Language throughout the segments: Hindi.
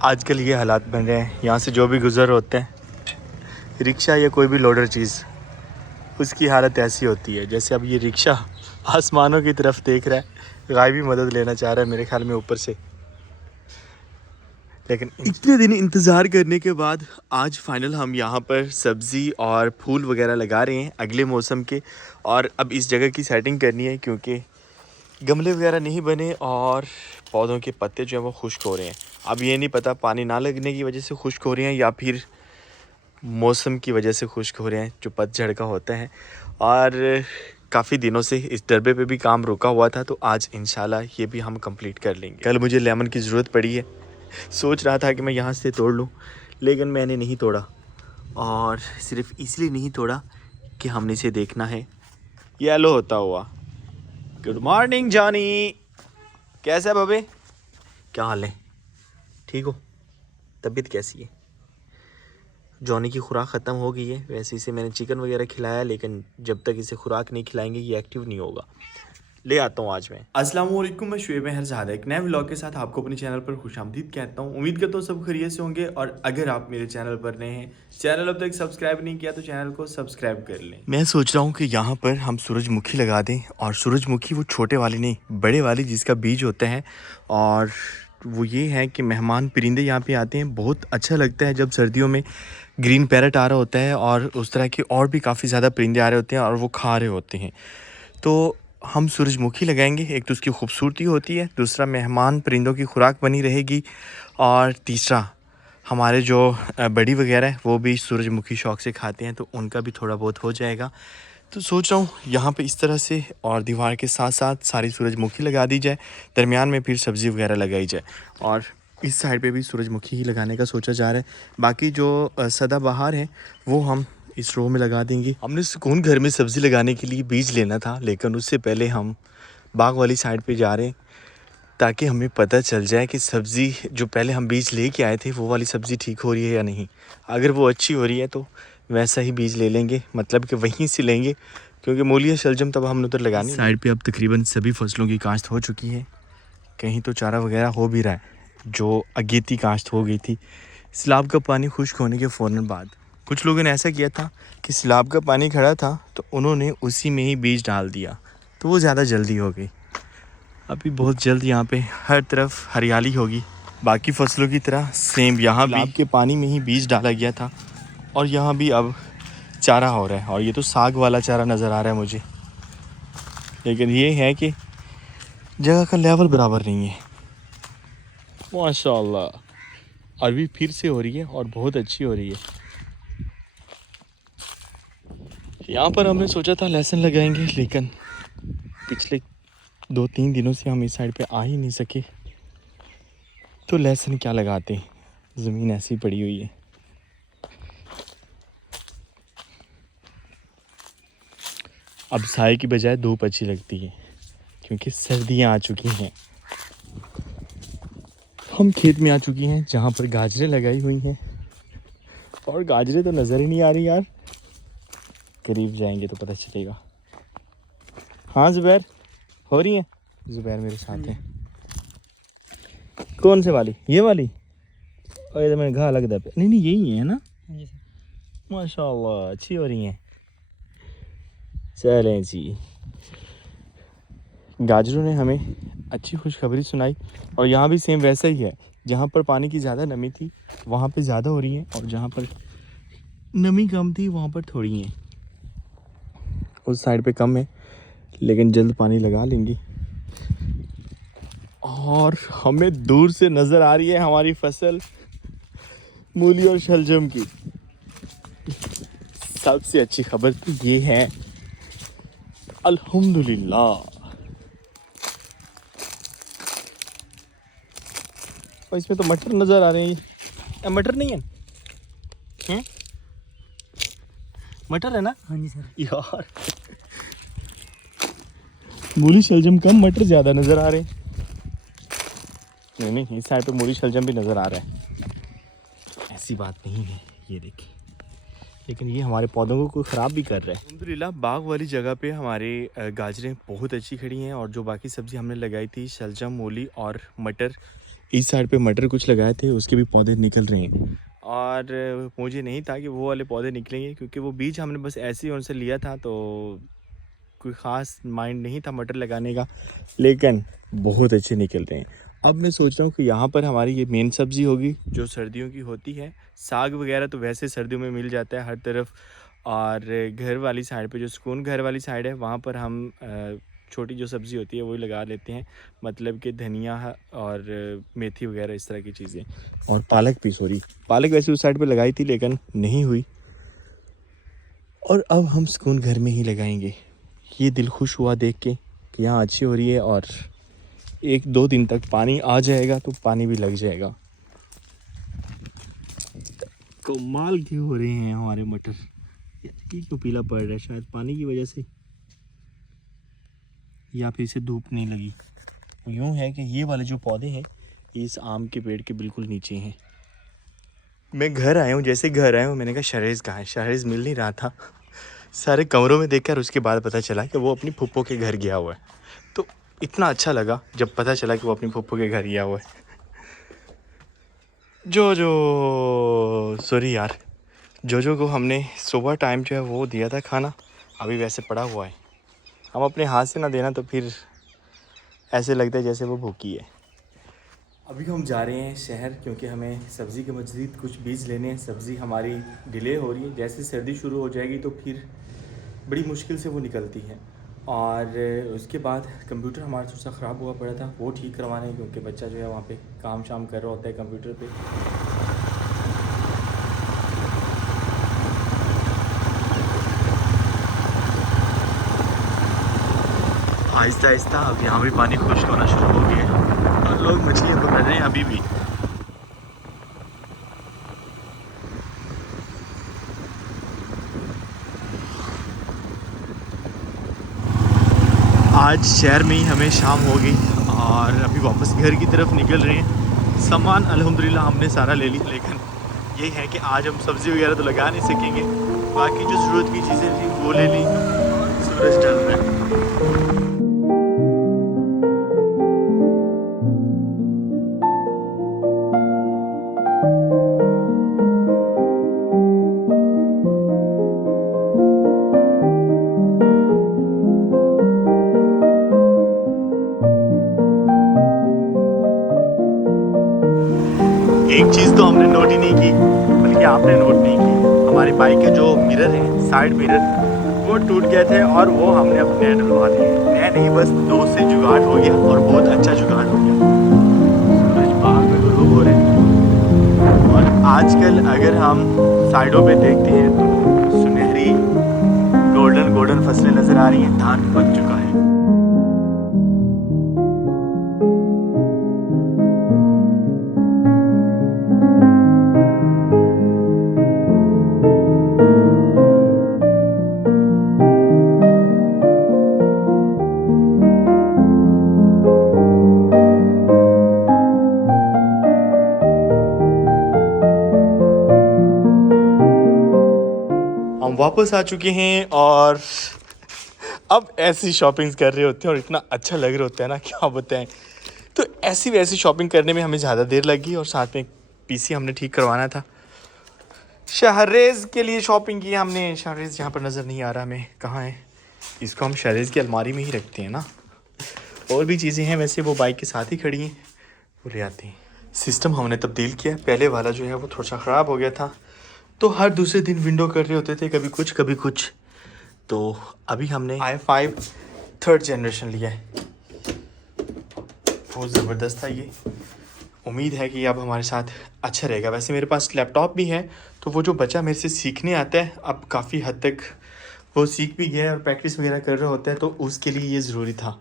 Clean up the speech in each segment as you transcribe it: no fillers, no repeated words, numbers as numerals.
आजकल ये हालात बन रहे हैं, यहाँ से जो भी गुज़र होते हैं, रिक्शा या कोई भी लोडर चीज़, उसकी हालत ऐसी होती है जैसे अब ये रिक्शा आसमानों की तरफ देख रहा है, गायबी मदद लेना चाह रहा है मेरे ख्याल में ऊपर से। लेकिन इतने दिन इंतज़ार करने के बाद आज फाइनल हम यहाँ पर सब्ज़ी और फूल वगैरह लगा रहे हैं अगले मौसम के। और अब इस जगह की सेटिंग करनी है क्योंकि गमले वगैरह नहीं बने और पौधों के पत्ते जो हैं वो खुश्क हो रहे हैं। अब ये नहीं पता पानी ना लगने की वजह से खुश्क हो रहे हैं या फिर मौसम की वजह से खुश्क हो रहे हैं, जो पतझड़ का होता है। और काफ़ी दिनों से इस डरबे पे भी काम रुका हुआ था, तो आज इंशाल्लाह ये भी हम कंप्लीट कर लेंगे। कल मुझे लेमन की ज़रूरत पड़ी है, सोच रहा था कि मैं यहाँ से तोड़ लूँ, लेकिन मैंने नहीं तोड़ा। और सिर्फ इसलिए नहीं तोड़ा कि हमने इसे देखना है येलो होता हुआ। गुड मॉर्निंग जॉनी, कैसा है बबे? क्या हाल है? ठीक हो? तबीयत कैसी है? जॉनी की खुराक ख़त्म हो गई है। वैसे इसे मैंने चिकन वगैरह खिलाया, लेकिन जब तक इसे खुराक नहीं खिलाएंगे ये एक्टिव नहीं होगा। ले आता हूँ आज मैं। अस्सलाम वालेकुम, मैं शुएब हरजादा एक नए व्लॉग के साथ आपको अपने चैनल पर खुशामदीद कहता हूँ। उम्मीद करता हूँ सब खैरियत से होंगे। और अगर आप मेरे चैनल पर नए हैं, चैनल अब तक सब्सक्राइब नहीं किया तो चैनल को सब्सक्राइब कर लें। मैं सोच रहा हूँ कि यहाँ पर हम सूरजमुखी लगा दें, और सूरजमुखी वो छोटे वाली नहीं, बड़े वाली जिसका बीज होता है। और वो ये है कि मेहमान परिंदे यहाँ पे आते हैं, बहुत अच्छा लगता है जब सर्दियों में ग्रीन पैरट आ रहा होता है और उस तरह के और भी काफ़ी ज़्यादा परिंदे आ रहे होते हैं और वो खा रहे होते हैं। तो हम सूरजमुखी लगाएंगे, एक तो उसकी खूबसूरती होती है, दूसरा मेहमान परिंदों की खुराक बनी रहेगी, और तीसरा हमारे जो बड़ी वगैरह है वो भी सूरजमुखी शौक़ से खाते हैं, तो उनका भी थोड़ा बहुत हो जाएगा। तो सोच रहा हूँ यहाँ पे इस तरह से, और दीवार के साथ साथ सारी सूरजमुखी लगा दी जाए, दरमियान में फिर सब्ज़ी वगैरह लगाई जाए। और इस साइड पे भी सूरजमुखी ही लगाने का सोचा जा रहा है। बाकी जो सदाबहार है वो हम इस रो में लगा देंगे। हमने सुकून घर में सब्ज़ी लगाने के लिए बीज लेना था, लेकिन उससे पहले हम बाग वाली साइड पे जा रहे हैं ताकि हमें पता चल जाए कि सब्ज़ी जो पहले हम बीज लेके आए थे वो वाली सब्ज़ी ठीक हो रही है या नहीं। अगर वो अच्छी हो रही है तो वैसा ही बीज ले लेंगे, मतलब कि वहीं से लेंगे, क्योंकि मूली शलजम तब हमने उधर लगानी। साइड पे अब तकरीबन सभी फसलों की काश्त हो चुकी है, कहीं तो चारा वगैरह हो भी रहा है, जो अगेती काश्त हो गई थी सैलाब का पानी खुश्क होने के फ़ौरन बाद। कुछ लोगों ने ऐसा किया था कि सैलाब का पानी खड़ा था तो उन्होंने उसी में ही बीज डाल दिया, तो वो ज़्यादा जल्दी हो गई। अभी बहुत जल्द यहाँ पे हर तरफ हरियाली होगी। बाकी फसलों की तरह सेम यहाँ भी सैलाब के पानी में ही बीज डाला गया था, और यहाँ भी अब चारा हो रहा है। और ये तो साग वाला चारा नज़र आ रहा है मुझे, लेकिन ये है कि जगह का लेवल बराबर नहीं है। माशाल्लाह अरवी फिर से हो रही है और बहुत अच्छी हो रही है। यहाँ पर हमने सोचा था लहसुन लगाएंगे, लेकिन पिछले 2-3 दिनों से हम इस साइड पे आ ही नहीं सके, तो लहसुन क्या लगाते, ज़मीन ऐसी पड़ी हुई है। अब साए की बजाय धूप अच्छी लगती है क्योंकि सर्दियाँ आ चुकी हैं। हम खेत में आ चुकी हैं जहाँ पर गाजरें लगाई हुई हैं, और गाजरें तो नज़र ही नहीं आ रही यार, करीब जाएंगे तो पता चलेगा। हाँ ज़ुबैर, हो रही हैं? ज़ुबैर मेरे साथ है। कौन से वाली? ये वाली? और ये तो मैंने घा लग पे, नहीं यही है ना? माशाल्लाह अच्छी हो रही हैं। चलें जी, गाजरों ने हमें अच्छी खुशखबरी सुनाई। और यहाँ भी सेम वैसा ही है, जहाँ पर पानी की ज़्यादा नमी थी वहाँ पे ज़्यादा हो रही है, और जहाँ पर नमी कम थी वहाँ पर थोड़ी है। उस साइड पे कम है, लेकिन जल्द पानी लगा लेंगी। और हमें दूर से नज़र आ रही है हमारी फसल मूली और शलजम की। सबसे अच्छी खबर तो ये है, अल्हम्दुलिल्लाह। और इसमें तो मटर नज़र आ रहे हैं। मटर नहीं है? हैं? मटर है ना? हाँ जी सर। यार मूली शलजम कम, मटर ज़्यादा नज़र आ रहे हैं। नहीं, इस साइड पे मूली शलजम भी नज़र आ रहा है, ऐसी बात नहीं है। ये देखिए, लेकिन ये हमारे पौधों को कोई ख़राब भी कर रहा है। अल्हम्दुलिल्लाह बाग वाली जगह पे हमारे गाजरें बहुत अच्छी खड़ी हैं, और जो बाकी सब्ज़ी हमने लगाई थी शलजम, मूली और मटर, इस साइड पे मटर कुछ लगाए थे, उसके भी पौधे निकल रहे हैं। और मुझे नहीं था कि वो वाले पौधे निकलेंगे, क्योंकि वो बीज हमने बस ऐसे ही उनसे लिया था, तो कोई ख़ास माइंड नहीं था मटर लगाने का, लेकिन बहुत अच्छे निकल रहे हैं। अब मैं सोच रहा हूँ कि यहाँ पर हमारी ये मेन सब्ज़ी होगी जो सर्दियों की होती है। साग वगैरह तो वैसे सर्दियों में मिल जाता है हर तरफ, और घर वाली साइड पे जो सुकून घर वाली साइड है वहाँ पर हम छोटी जो सब्ज़ी होती है वही लगा लेते हैं, मतलब कि धनिया और मेथी वगैरह इस तरह की चीज़ें। और पालक भी, सॉरी, पालक वैसे उस साइड पे लगाई थी लेकिन नहीं हुई, और अब हम सुकून घर में ही लगाएंगे। ये दिल खुश हुआ देख के कि यहाँ अच्छी हो रही है, और 1-2 दिन तक पानी आ जाएगा तो पानी भी लग जाएगा। कमाल के हो रहे हैं हमारे मटर। ये क्यों पीला पड़ रहा है? शायद पानी की वजह से, या फिर इसे धूप नहीं लगी। यूँ है कि ये वाले जो पौधे हैं इस आम के पेड़ के बिल्कुल नीचे हैं। मैं घर आया हूँ, जैसे घर आया हूँ मैंने कहा शहरेज़ कहाँ है? शहरेज़ मिल नहीं रहा था। सारे कमरों में देखकर उसके बाद पता चला कि वो अपनी फूफो के घर गया हुआ है। तो इतना अच्छा लगा जब पता चला कि वो अपनी फूफो के घर गया हुआ है। सॉरी यार, जोजो को हमने सुबह टाइम जो है वो दिया था खाना, अभी वैसे पड़ा हुआ है। हम अपने हाथ से ना देना तो फिर ऐसे लगता है जैसे वो भूखी है। अभी हम जा रहे हैं शहर, क्योंकि हमें सब्ज़ी के मज़ीद कुछ बीज लेने हैं। सब्ज़ी हमारी डिले हो रही है, जैसे सर्दी शुरू हो जाएगी तो फिर बड़ी मुश्किल से वो निकलती है। और उसके बाद कंप्यूटर हमारा थोड़ा सा ख़राब हुआ पड़ा था, वो ठीक करवाने, क्योंकि बच्चा जो है वहाँ पे काम शाम कर रहा होता है कंप्यूटर पे। आहिस्ता आहिस्ता अब यहाँ भी पानी खुश्क होना शुरू हो गया है और लोग मछलियाँ पकड़ रहे हैं अभी भी। आज शहर में ही हमें शाम हो गई और अभी वापस घर की तरफ निकल रहे हैं। सामान अल्हम्दुलिल्लाह हमने सारा ले लिया, लेकिन ये है कि आज हम सब्ज़ी वगैरह तो लगा नहीं सकेंगे। बाकी जो ज़रूरत की चीज़ें थी वो ले ली। सूरज ढल रहा है। एक चीज़ तो हमने नोट ही नहीं की, बल्कि आपने नोट नहीं की, हमारी बाइक के जो मिरर हैं, साइड मिरर, वो टूट गए थे और वो हमने अब नए डलवा दिए। नया नहीं, बस 2 से जुगाड़ हो गया और बहुत अच्छा जुगाड़ हो गया। सूरज बाहर में तो लोग हो रहे हैं। और आजकल अगर हम साइडों पे देखते हैं तो सुनहरी गोल्डन फसलें नज़र आ रही हैं, धान पक चुका है। हम वापस आ चुके हैं और अब ऐसी शॉपिंग्स कर रहे होते हैं और इतना अच्छा लग रहा होता है ना, क्या बताएं। तो ऐसी वैसी शॉपिंग करने में हमें ज़्यादा देर लगी और साथ में पीसी हमने ठीक करवाना था। शहरेज़ के लिए शॉपिंग की हमने। शहरेज़ यहाँ पर नज़र नहीं आ रहा हमें, कहाँ है? इसको हम शहरेज़ की अलमारी में ही रखते हैं ना। और भी चीज़ें हैं वैसे, वो बाइक के साथ ही खड़ी हैं, वो ले आते हैं। सिस्टम हमने तब्दील किया, पहले वाला जो है वो थोड़ा सा ख़राब हो गया था, तो हर दूसरे दिन विंडो कर रहे होते थे, कभी कुछ कभी कुछ। तो अभी हमने i5 3rd जनरेशन लिया है, बहुत ज़बरदस्त था ये। उम्मीद है कि अब हमारे साथ अच्छा रहेगा। वैसे मेरे पास लैपटॉप भी है, तो वो जो बच्चा मेरे से सीखने आता है अब काफ़ी हद तक वो सीख भी गया है और प्रैक्टिस वगैरह कर रहा होता है, तो उसके लिए ये ज़रूरी था।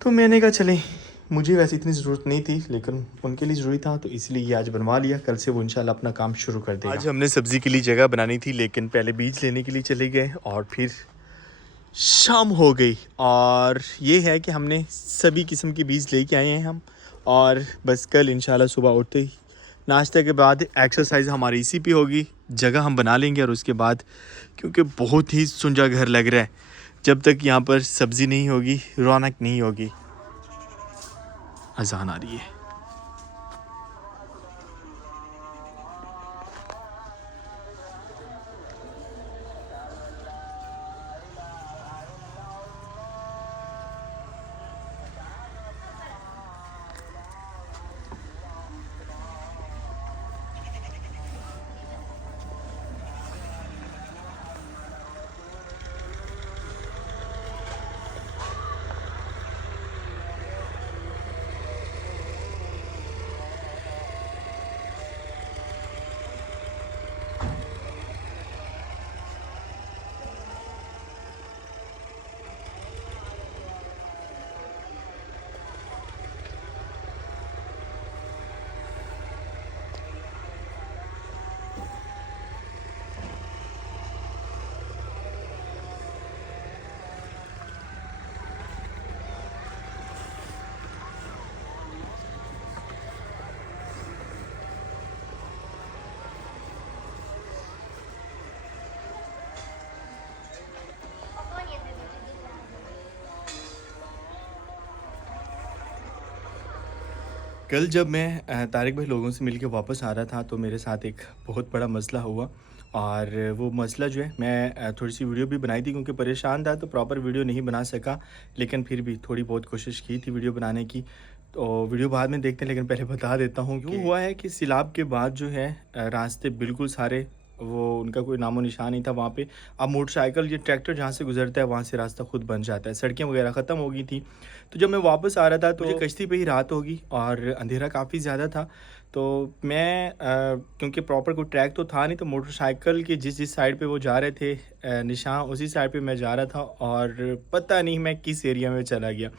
तो मैंने कहा चलें, मुझे वैसे इतनी ज़रूरत नहीं थी लेकिन उनके लिए ज़रूरी था, तो इसलिए ये आज बनवा लिया। कल से वो इंशाल्लाह अपना काम शुरू कर देगा। आज हमने सब्ज़ी के लिए जगह बनानी थी, लेकिन पहले बीज लेने के लिए चले गए और फिर शाम हो गई। और ये है कि हमने सभी किस्म के बीज लेके आए हैं हम, और बस कल इंशाल्लाह सुबह उठते ही नाश्ते के बाद एक्सरसाइज हमारी इसी पे होगी। जगह हम बना लेंगे और उसके बाद, क्योंकि बहुत ही सुंजा घर लग रहा है, जब तक यहाँ पर सब्ज़ी नहीं होगी रौनक नहीं होगी। अजान आ रही है। कल जब मैं तारिक भाई लोगों से मिलके वापस आ रहा था तो मेरे साथ एक बहुत बड़ा मसला हुआ। और वो मसला जो है मैं थोड़ी सी वीडियो भी बनाई थी क्योंकि परेशान था तो प्रॉपर वीडियो नहीं बना सका, लेकिन फिर भी थोड़ी बहुत कोशिश की थी वीडियो बनाने की। तो वीडियो बाद में देखते हैं, लेकिन पहले बता देता हूँ क्यों हुआ है कि सिलाब के बाद जो है रास्ते बिल्कुल सारे वो उनका कोई नामो निशान नहीं था वहाँ पे। अब मोटरसाइकिल ये ट्रैक्टर जहाँ से गुजरता है वहाँ से रास्ता खुद बन जाता है, सड़कें वगैरह ख़त्म हो गई थी। तो जब मैं वापस आ रहा था तो मुझे कश्ती पे ही रात होगी और अंधेरा काफ़ी ज़्यादा था। तो मैं क्योंकि प्रॉपर कोई ट्रैक तो था नहीं, तो मोटरसाइकिल के जिस साइड पे वो जा रहे थे निशान उसी साइड पे मैं जा रहा था और पता नहीं मैं किस एरिया में चला गया।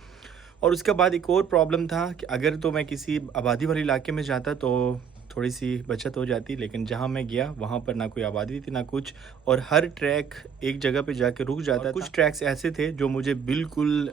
और उसके बाद एक और प्रॉब्लम था कि अगर तो मैं किसी आबादी वाले इलाके में जाता तो थोड़ी सी बचत हो जाती, लेकिन जहाँ मैं गया वहाँ पर ना कोई आबादी थी ना कुछ, और हर ट्रैक एक जगह पे जाके रुक जाता। कुछ ट्रैक्स ऐसे थे जो मुझे बिल्कुल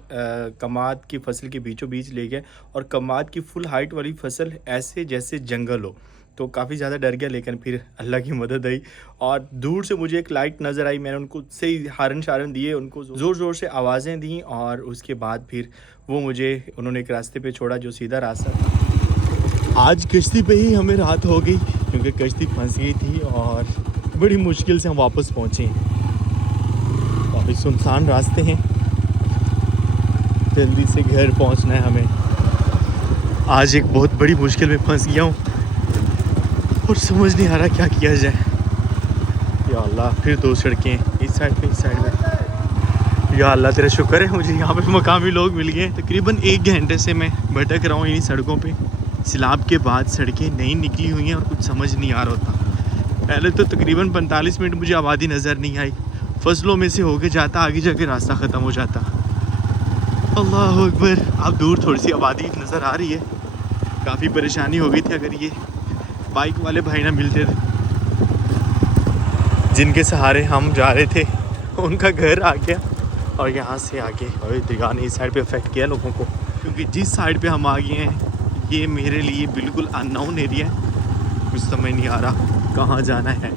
कमाद की फसल के बीचों बीच ले गए, और कमाद की फुल हाइट वाली फसल ऐसे जैसे जंगल हो। तो काफ़ी ज़्यादा डर गया, लेकिन फिर अल्लाह की मदद आई और दूर से मुझे एक लाइट नज़र आई। मैंने उनको सही हारन शारन दिए, उनको ज़ोर ज़ोर से आवाज़ें दी, और उसके बाद फिर वो मुझे उन्होंने एक रास्ते पे छोड़ा जो सीधा रास्ता था। आज कश्ती पे ही हमें रात हो गई क्योंकि कश्ती फंस गई थी और बड़ी मुश्किल से हम वापस पहुँचे। काफ़ी सुनसान रास्ते हैं, जल्दी से घर पहुँचना है हमें। आज एक बहुत बड़ी मुश्किल में फंस गया हूँ और समझ नहीं आ रहा क्या किया जाए। या अल्लाह, फिर दो सड़कें इस साइड पे इस साइड में। या अल्लाह तेरा शुक्र है मुझे यहाँ पे मकामी लोग मिल गए। तकरीबन 1 घंटे से मैं भटक रहा हूँ इन्हीं सड़कों पे। सिलाब के बाद सड़कें नई निकली हुई हैं और कुछ समझ नहीं आ रहा होता। पहले तो तकरीबन 45 मिनट मुझे आबादी नज़र नहीं आई, फसलों में से होके जाता, आगे जाके रास्ता ख़त्म हो जाता। अल्लाह अकबर। अब दूर थोड़ी सी आबादी नज़र आ रही है। काफ़ी परेशानी हो गई थी अगर ये बाइक वाले भाई ना मिलते थे जिनके सहारे हम जा रहे थे, उनका घर आ गया और यहाँ से आगे और दरिया ने इस साइड पे अफेक्ट किया लोगों को, क्योंकि जिस साइड पे हम आ गए हैं ये मेरे लिए बिल्कुल अननोन एरिया है। कुछ समझ नहीं आ रहा कहाँ जाना है।